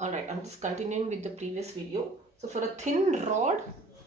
Alright, I'm just continuing with the previous video. So for a thin rod,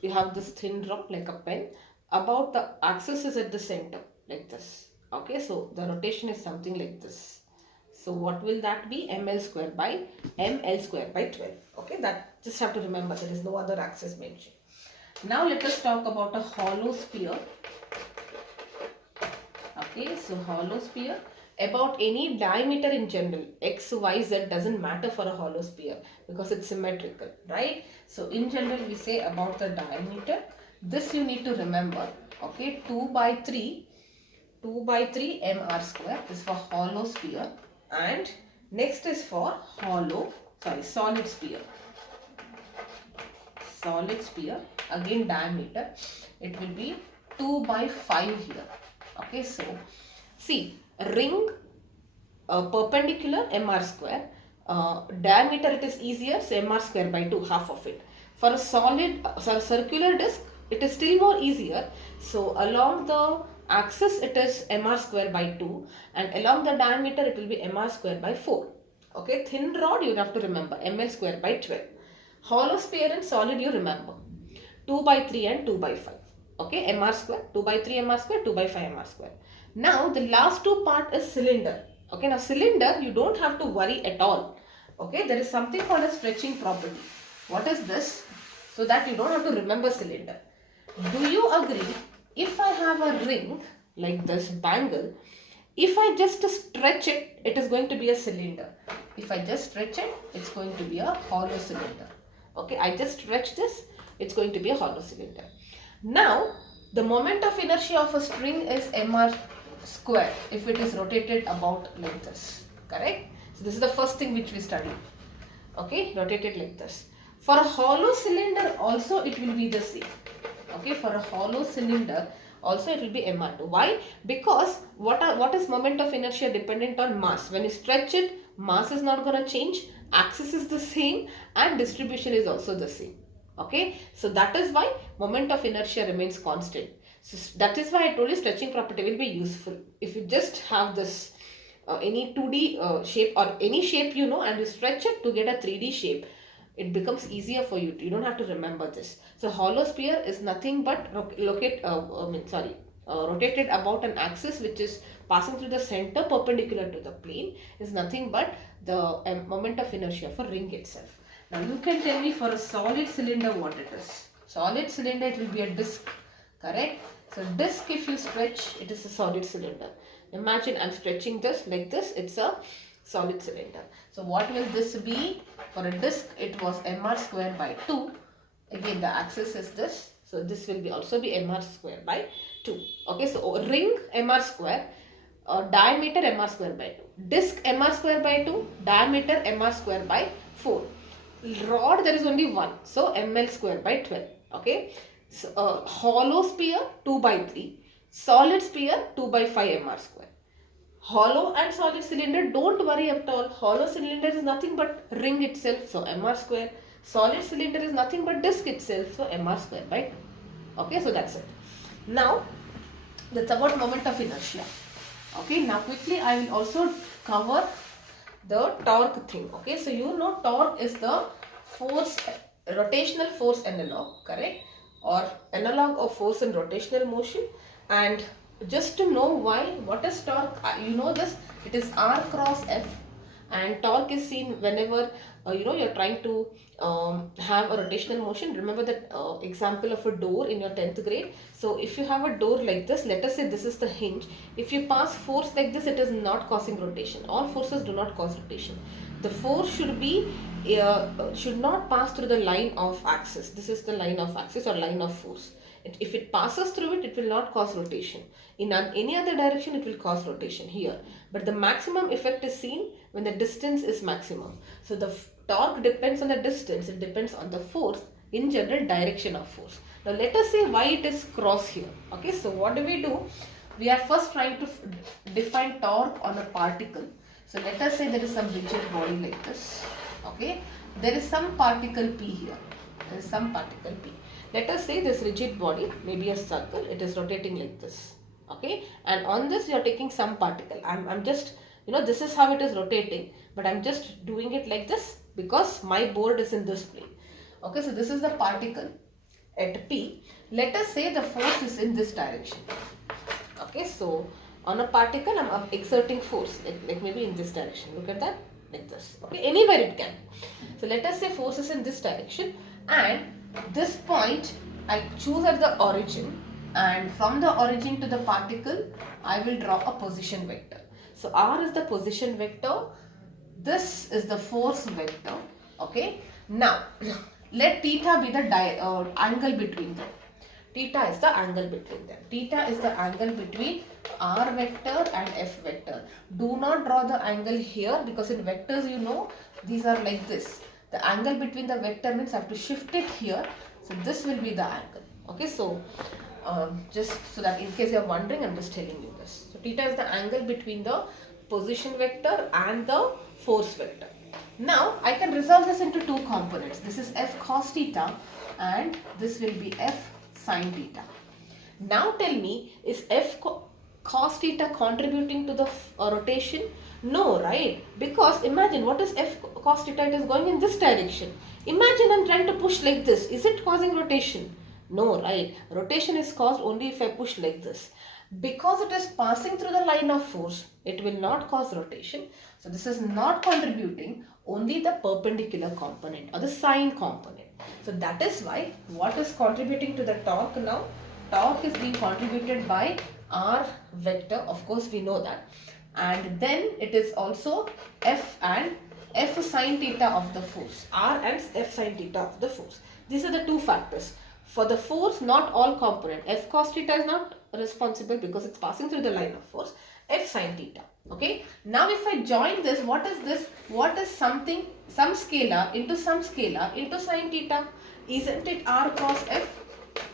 you have this thin rod like a pen. About the axis is at the center like this. Okay, so the rotation is something like this. So what will that be? ml square by 12. Okay, that just have to remember there is no other axis mentioned. Now let us talk about a hollow sphere. Okay, so hollow sphere, about any diameter in general, x, y, z doesn't matter for a hollow sphere because it's symmetrical, right? So in general we say about the diameter. This you need to remember. Okay, 2 by 3 mr square is for hollow sphere, and next is for solid sphere. Solid sphere, again diameter, it will be 2 by 5 here. Okay, so see, ring, perpendicular mr square, diameter it is easier, so mr square by 2, half of it. For a solid circular disc it is still more easier, so along the axis it is mr square by 2, and along the diameter it will be mr square by 4. Okay, thin rod you have to remember ml square by 12. Hollow sphere and solid you remember 2 by 3 and 2 by 5. Okay, mr square, 2 by 3 mr square, 2 by 5 mr square. Now the last two part is cylinder. Okay, now cylinder you don't have to worry at all. Okay, there is something called a stretching property. What is this? So that you don't have to remember cylinder. Do you agree, if I have a ring like this bangle, if I just stretch it, it is going to be a cylinder. If I just stretch it, it's going to be a hollow cylinder. Okay, I just stretch this, it's going to be a hollow cylinder. Now, the moment of inertia of a string is mr square if it is rotated about like this. Correct? So, this is the first thing which we studied. Okay, rotated like this. For a hollow cylinder also it will be the same. Okay, for a hollow cylinder also it will be mr2. Why? Because what is moment of inertia dependent on mass. When you stretch it, mass is not going to change, axis is the same, and distribution is also the same. Okay, so that is why moment of inertia remains constant. So that is why I told you stretching property will be useful. If you just have this any 2D shape or any shape and you stretch it to get a 3D shape, it becomes easier for you. You don't have to remember this. So hollow sphere is nothing but rotated about an axis which is passing through the center perpendicular to the plane, is nothing but the moment of inertia for ring itself. Now you can tell me for a solid cylinder what it is. Solid cylinder, it will be a disc, correct? So disc, if you stretch, it is a solid cylinder. Imagine I'm stretching this like this, it's a solid cylinder. So what will this be? For a disc, it was mr square by 2. Again, the axis is this. So this will be also be mr square by 2. Okay, so ring mr square, diameter mr square by 2. Disc mr square by 2, diameter mr square by 4. Rod there is only one, so ml square by 12. Okay, so hollow sphere 2 by 3, solid sphere 2 by 5 mr square. Hollow and solid cylinder, don't worry at all. Hollow cylinder is nothing but ring itself, so mr square. Solid cylinder is nothing but disc itself, so mr square by 2. Okay, so that's it. Now that's about moment of inertia. Okay, now quickly I will also cover the torque thing. Okay, so torque is the force, rotational force analog, correct? Or analog of force in rotational motion. And just to know why, what is torque, you know this, it is R cross F, and torque is seen whenever you're trying to have a rotational motion. Remember that example of a door in your 10th grade. So if you have a door like this, let us say this is the hinge. If you pass force like this, it is not causing rotation. All forces do not cause rotation. The force should not pass through the line of axis. This is the line of axis or line of force. If it passes through it, it will not cause rotation. In any other direction, it will cause rotation here. But the maximum effect is seen when the distance is maximum. So the torque depends on the distance. It depends on the force, in general direction of force. Now let us say why it is cross here. Okay, so what do? We are first trying to define torque on a particle. So let us say there is some rigid body like this. Okay, there is some particle P here. There is some particle P. Let us say this rigid body, maybe a circle, it is rotating like this. Okay, and on this you are taking some particle. I'm just, this is how it is rotating, but I'm just doing it like this. because my board is in this plane. Okay, so this is the particle at P. Let us say the force is in this direction. Okay, so on a particle I'm exerting force like maybe in this direction. Look at that, like this. Okay, anywhere it can. So let us say force is in this direction, and this point I choose as the origin, and from the origin to the particle I will draw a position vector. So R is the position vector, this is the force vector. Okay, now let theta be the angle between them. Theta is the angle between them. Theta is the angle between R vector and F vector. Do not draw the angle here, because in vectors, you know, these are like this. The angle between the vector means I have to shift it here. So this will be the angle. Okay, so just so that in case you are wondering, I am just telling you this. So theta is the angle between the position vector and the force vector. Now I can resolve this into two components. This is F cos theta and this will be F sin theta. Now tell me, is F cos theta contributing to the rotation? No, right? Because imagine, what is F cos theta? It is going in this direction. Imagine I'm trying to push like this. Is it causing rotation? No, right? Rotation is caused only if I push like this. Because it is passing through the line of force, it will not cause rotation. So this is not contributing, only the perpendicular component or the sine component. So that is why what is contributing to the torque now? Torque is being contributed by R vector, of course we know that. And then it is also F and F sine theta of the force. R and F sine theta of the force. These are the two factors. For the force, not all component. F cos theta is not responsible because it's passing through the line of force. F sine theta. Okay. Now if I join this, what is this? What is something, some scalar into some scalar into sine theta? Isn't it R cross F?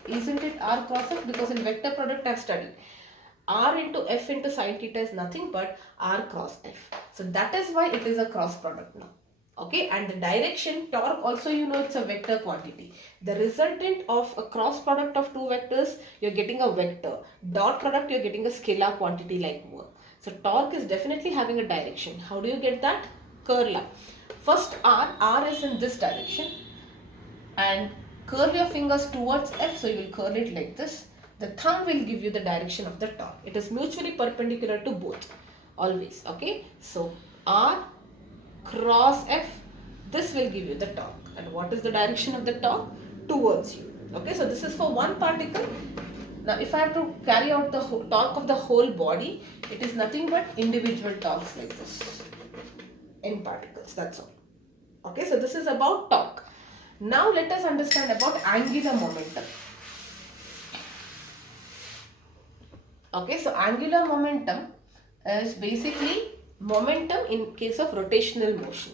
Isn't it R cross F? Because in vector product I have studied. R into F into sine theta is nothing but R cross F. So that is why it is a cross product now. Okay, and the direction, torque also, you know, it's a vector quantity. The resultant of a cross product of two vectors, you're getting a vector. Dot product, you're getting a scalar quantity like work. So torque is definitely having a direction. How do you get that? Curl up. First R is in this direction, and curl your fingers towards F, so you will curl it like this. The thumb will give you the direction of the torque. It is mutually perpendicular to both, always. Okay, so R cross F, this will give you the torque. And what is the direction of the torque? Towards you. Okay, so this is for one particle. Now if I have to carry out the torque of the whole body, it is nothing but individual torques like this in particles, that's all. Okay, so this is about torque. Now let us understand about angular momentum. Okay, so angular momentum is basically momentum in case of rotational motion.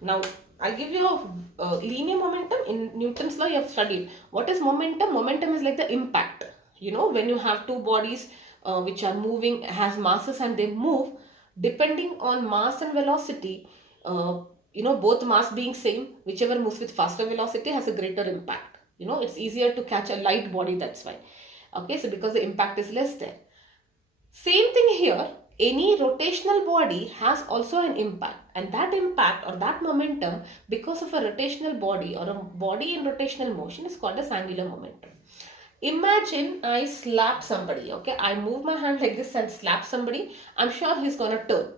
Now I'll give you a linear momentum. In Newton's law you have studied. What is momentum? Momentum is like the impact. You know, when you have two bodies which are moving, has masses and they move, depending on mass and velocity, you know, both mass being same, whichever moves with faster velocity has a greater impact. You know, it's easier to catch a light body, that's why. Okay, so because the impact is less there. Same thing here, any rotational body has also an impact, and that impact or that momentum because of a rotational body or a body in rotational motion is called as angular momentum. Imagine I slap somebody, okay, I move my hand like this and slap somebody, I'm sure he's gonna turn.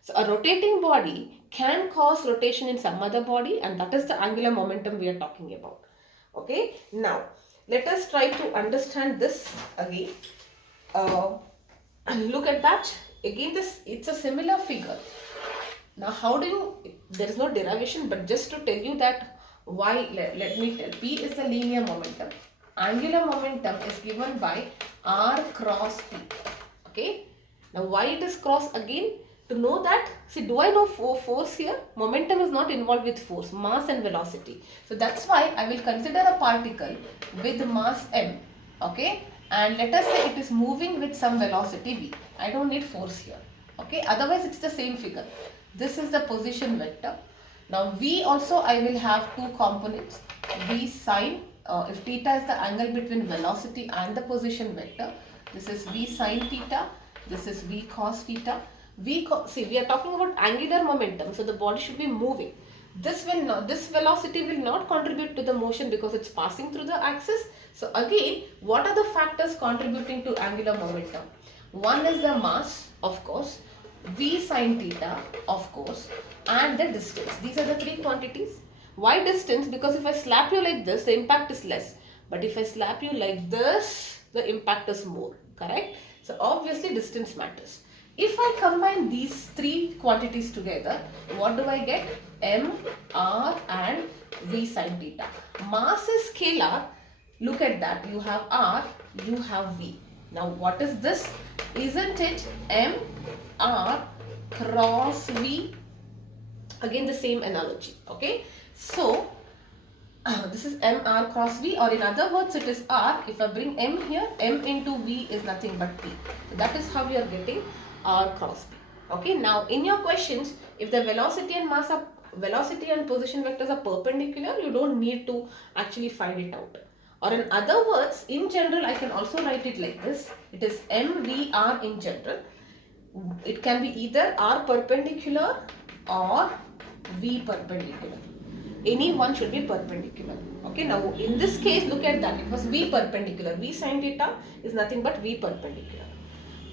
So a rotating body can cause rotation in some other body, and that is the angular momentum we are talking about. Okay, now let us try to understand this again. Look at that. Again, it's a similar figure. Now how do you, there is no derivation, but just to tell you that why, let me tell. P is the linear momentum. Angular momentum is given by R cross P. Okay. Now why it is cross again? To know that, see, do I know force here? Momentum is not involved with force, mass and velocity. So that's why I will consider a particle with mass m. Okay. And let us say it is moving with some velocity v. I don't need force here. Okay, otherwise it's the same figure. This is the position vector. Now v also I will have two components. V sine, if theta is the angle between velocity and the position vector. This is v sine theta. This is v cos theta. See, we are talking about angular momentum, so the body should be moving. this velocity will not contribute to the motion because it's passing through the axis. So again, what are the factors contributing to angular momentum? One is the mass, of course, v sine theta, of course, and the distance. These are the three quantities. Why distance? Because if I slap you like this, the impact is less. But if I slap you like this, the impact is more. Correct? So obviously distance matters. If I combine these three quantities together, what do I get? M, R and V sine theta. Mass is scalar. Look at that. You have R, you have V. Now what is this? Isn't it M, R cross V? Again the same analogy. Okay. So this is M R cross V, or in other words it is R. If I bring M here, M into V is nothing but P. So that is how we are getting R cross P. Okay, now in your questions, if the velocity and mass are, velocity and position vectors are perpendicular, you don't need to actually find it out. Or in other words, in general, I can also write it like this. It is M V R in general. It can be either R perpendicular or V perpendicular. Any one should be perpendicular. Okay, now in this case, look at that. It was V perpendicular. V sine theta is nothing but V perpendicular.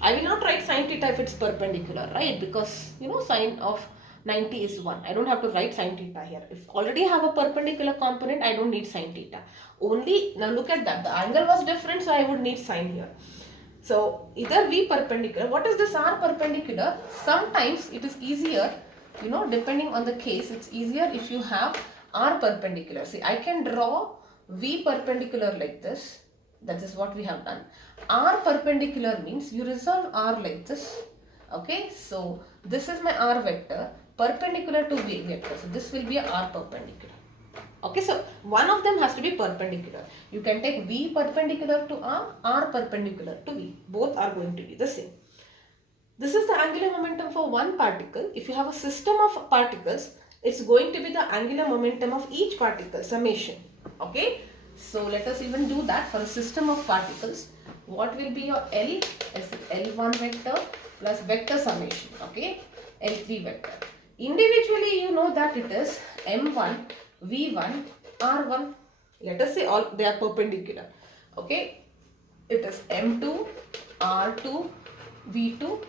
I will not write sine theta if it's perpendicular, right? Because you know sine of 90 is 1. I don't have to write sine theta here. If already have a perpendicular component, I don't need sine theta. Only, now look at that. The angle was different, so I would need sine here. So either V perpendicular. What is this R perpendicular? Sometimes it is easier, you know, depending on the case, it's easier if you have R perpendicular. See, I can draw V perpendicular like this. That is what we have done. R perpendicular means you resolve R like this. Okay, so this is my R vector perpendicular to V vector. So this will be a R perpendicular. Okay, so one of them has to be perpendicular. You can take V perpendicular to R, R perpendicular to V. Both are going to be the same. This is the angular momentum for one particle. If you have a system of particles, it's going to be the angular momentum of each particle, summation. Okay, so let us even do that for a system of particles. What will be your L? Is L1 vector plus vector summation. Okay, L3 vector. Individually, you know that it is M1, V1, R1. Let us say all they are perpendicular. Okay, it is M2, R2, V2,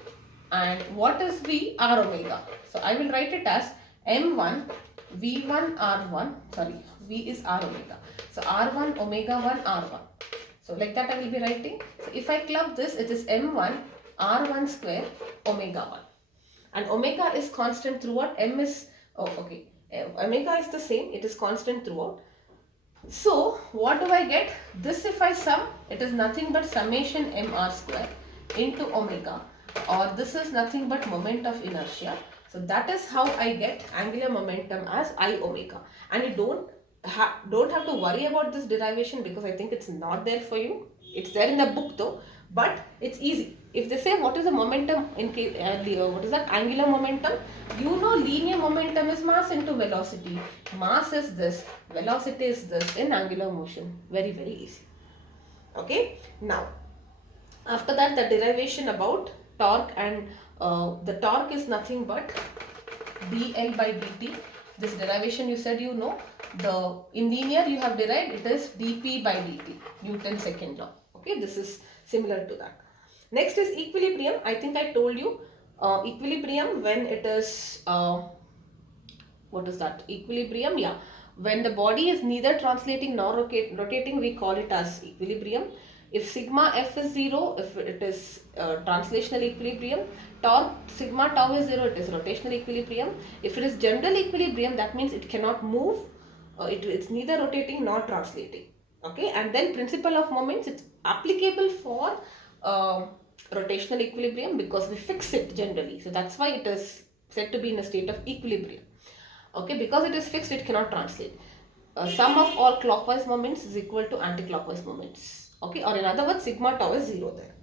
and what is V? R omega. So I will write it as M1, V1, R1. Sorry, V is R omega. So R1, omega 1, R1. So like that I will be writing. So if I club this, it is M1, R1 square, omega 1. And omega is constant throughout. M is, oh okay, omega is the same. It is constant throughout. So what do I get? This if I sum, it is nothing but summation mr square into omega, or this is nothing but moment of inertia. So that is how I get angular momentum as I omega. And you don't have to worry about this derivation because I think it's not there for you. It's there in the book though, but it's easy. If they say what is the momentum in case, what is that angular momentum? You know linear momentum is mass into velocity. Mass is this, velocity is this in angular motion. Very, very easy. Okay. Now, after that the derivation about torque, and the torque is nothing but dl by dt. This derivation you said you know. In linear you have derived, it is dp by dt, Newton's second law. Okay, this is similar to that. Next is equilibrium. I think I told you equilibrium when it is what is that? Equilibrium, yeah. When the body is neither translating nor rotating, we call it as equilibrium. If sigma f is 0, if it is translational equilibrium, torque sigma tau is 0, it is rotational equilibrium. If it is general equilibrium, that means it cannot move, it's neither rotating nor translating. Okay, and then principle of moments, it's applicable for rotational equilibrium because we fix it generally. So that's why it is said to be in a state of equilibrium. Okay, because it is fixed, it cannot translate. Sum of all clockwise moments is equal to anti-clockwise moments. Okay, or in other words, sigma tau is 0 there.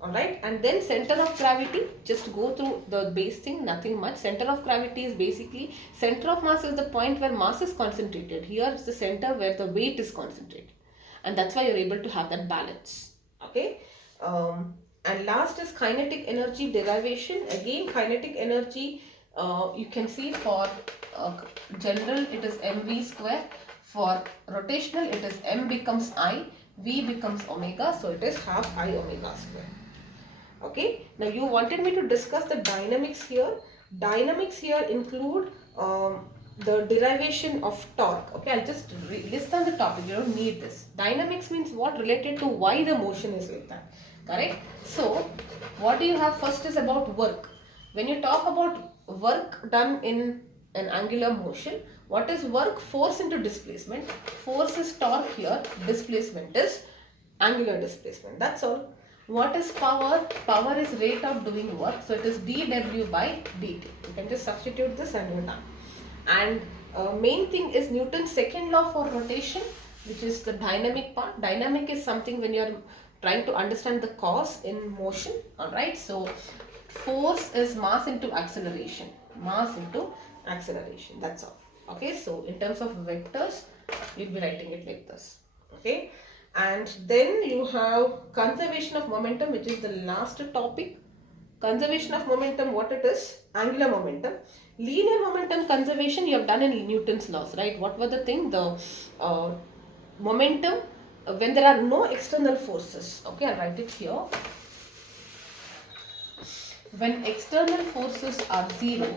Alright, and then center of gravity, just go through the base thing, nothing much. Center of gravity is basically, center of mass is the point where mass is concentrated. Here is the center where the weight is concentrated. And that's why you're able to have that balance. Okay, and last is kinetic energy derivation. Again, kinetic energy You can see for general it is mv square, for rotational it is m becomes I, v becomes omega, so it is half I omega square. Okay, now you wanted me to discuss the dynamics here. Dynamics here include the derivation of torque. Okay, I'll just list down the topic, you don't need this. Dynamics means what? Related to why the motion is like that. Correct? So, what do you have first is about work. When you talk about work done in an angular motion, what is work? Force into displacement. Force is torque here, displacement is angular displacement. That's all. What is power? Power is rate of doing work. So it is dw by dt. You can just substitute this and you're done. And main thing is Newton's second law for rotation, which is the dynamic part. Dynamic is something when you're trying to understand the cause in motion. Alright. So force is mass into acceleration. Mass into acceleration. That's all. Okay. So in terms of vectors, you'll be writing it like this. Okay. And then you have conservation of momentum, which is the last topic. Conservation of momentum, what it is? Angular momentum. Linear momentum conservation you have done in Newton's laws, right? What were the thing? The momentum when there are no external forces. Okay, I'll write it here. When external forces are zero,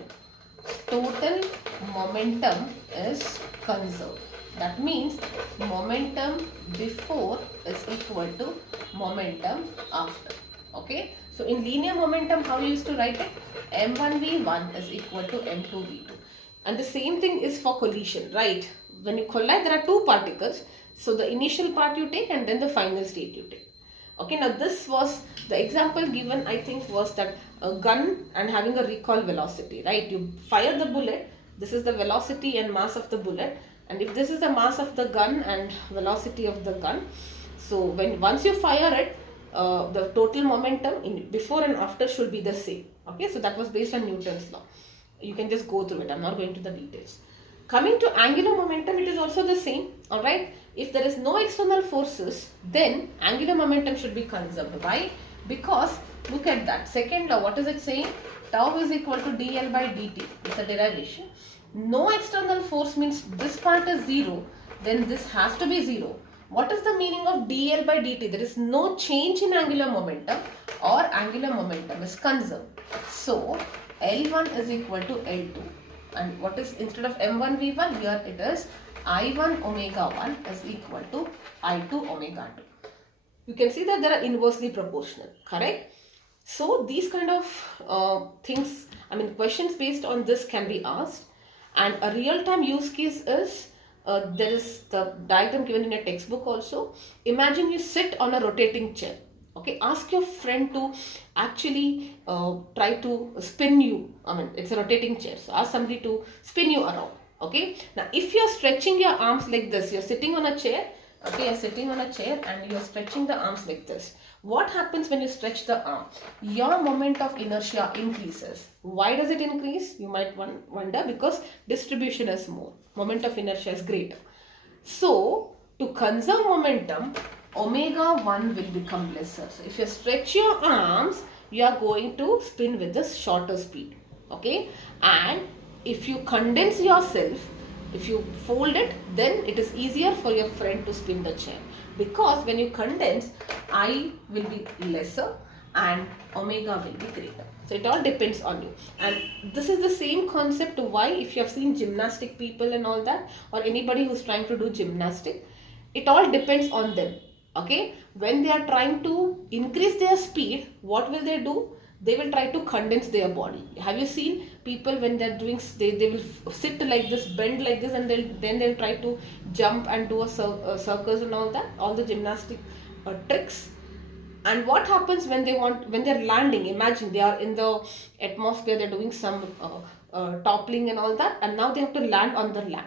total momentum is conserved. That means momentum before is equal to momentum after. Okay. So in linear momentum, how you used to write it? m1v1 is equal to m2v2. And the same thing is for collision, right? When you collide, there are two particles. So the initial part you take and then the final state you take. Okay, now this was the example given, I think, was that a gun and having a recoil velocity, right? You fire the bullet, this is the velocity and mass of the bullet, and if this is the mass of the gun and velocity of the gun, so once you fire it, the total momentum in before and after should be the same. Okay, so that was based on Newton's law. You can just go through it. I'm not going to the details. Coming to angular momentum, it is also the same. Alright, if there is no external forces, then angular momentum should be conserved. Why? Because look at that. Second law, what is it saying? Tau is equal to dl by dt. It's a derivation. No external force means this part is 0, then this has to be 0. What is the meaning of dl by dt? There is no change in angular momentum, or angular momentum is conserved. So L1 is equal to L2. And what is, instead of m1v1, here it is I1 omega 1 is equal to I2 omega 2. You can see that they are inversely proportional, correct? So these kind of things, I mean questions based on this can be asked. And a real-time use case is, there is the diagram given in a textbook also. Imagine you sit on a rotating chair. Okay, ask your friend to actually try to spin you. I mean, it's a rotating chair. So ask somebody to spin you around. Okay, now if you're stretching your arms like this, you're sitting on a chair. Okay, you're sitting on a chair and you're stretching the arms like this. What happens when you stretch the arm? Your moment of inertia increases. Why does it increase? You might wonder, because distribution is more. Moment of inertia is greater. So, to conserve momentum, omega 1 will become lesser. So, if you stretch your arms, you are going to spin with this shorter speed. Okay. And if you condense yourself, if you fold it, then it is easier for your friend to spin the chair. Because when you condense, I will be lesser and omega will be greater. So it all depends on you. And this is the same concept why, if you have seen gymnastic people and all that, or anybody who's trying to do gymnastic, it all depends on them. Okay, when they are trying to increase their speed, what will they do? They will try to condense their body. Have you seen people when they're doing, they will sit like this, bend like this, and then they'll try to jump and do a circus and all that, all the gymnastic tricks. And what happens when they're landing? Imagine they are in the atmosphere, they're doing some toppling and all that, and now they have to land on the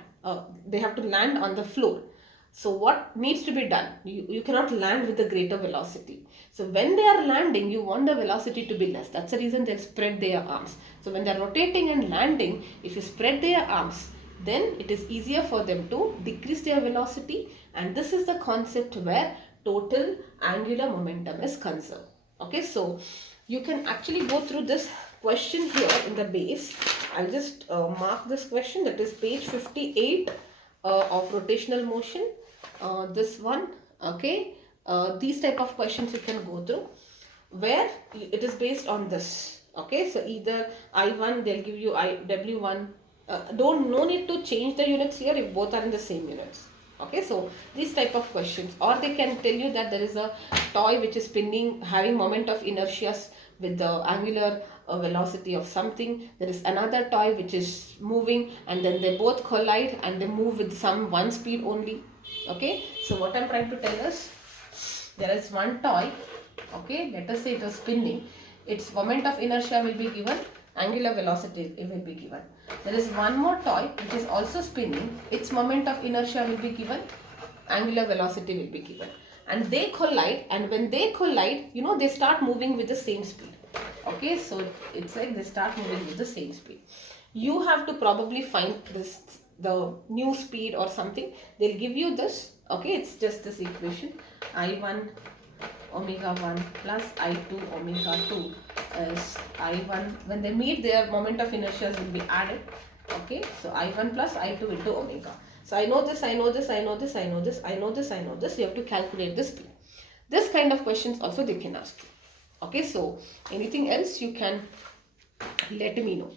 they have to land on the floor. So what needs to be done? You cannot land with a greater velocity. So when they are landing, you want the velocity to be less. That's the reason they'll spread their arms. So when they're rotating and landing, if you spread their arms, then it is easier for them to decrease their velocity. And this is the concept where total angular momentum is conserved. Okay, so you can actually go through this question here in the base. I'll just mark this question, that is page 58 of rotational motion. This one, okay. These type of questions you can go through, where it is based on this. Okay, so either I1, they'll give you W1. No need to change the units here if both are in the same units. Okay, so these type of questions, or they can tell you that there is a toy which is spinning, having moment of inertia with the angular velocity of something. There is another toy which is moving, and then they both collide and they move with some one speed only. Okay, so what I'm trying to tell us, there is one toy, okay, let us say it is spinning, its moment of inertia will be given, angular velocity it will be given. There is one more toy which is also spinning, its moment of inertia will be given, angular velocity will be given, and they collide, and when they collide, you know, they start moving with the same speed. Okay, so it's like they start moving with the same speed. You have to probably find this, the new speed or something. They'll give you this. Okay, it's just this equation, I1 omega 1 plus I2 omega 2 is I1. When they meet, their moment of inertia will be added. Okay, so I1 plus I2 into omega. So I know this, I know this, I know this, I know this, I know this, I know this. You have to calculate the speed. This kind of questions also they can ask you. Okay, so anything else you can let me know.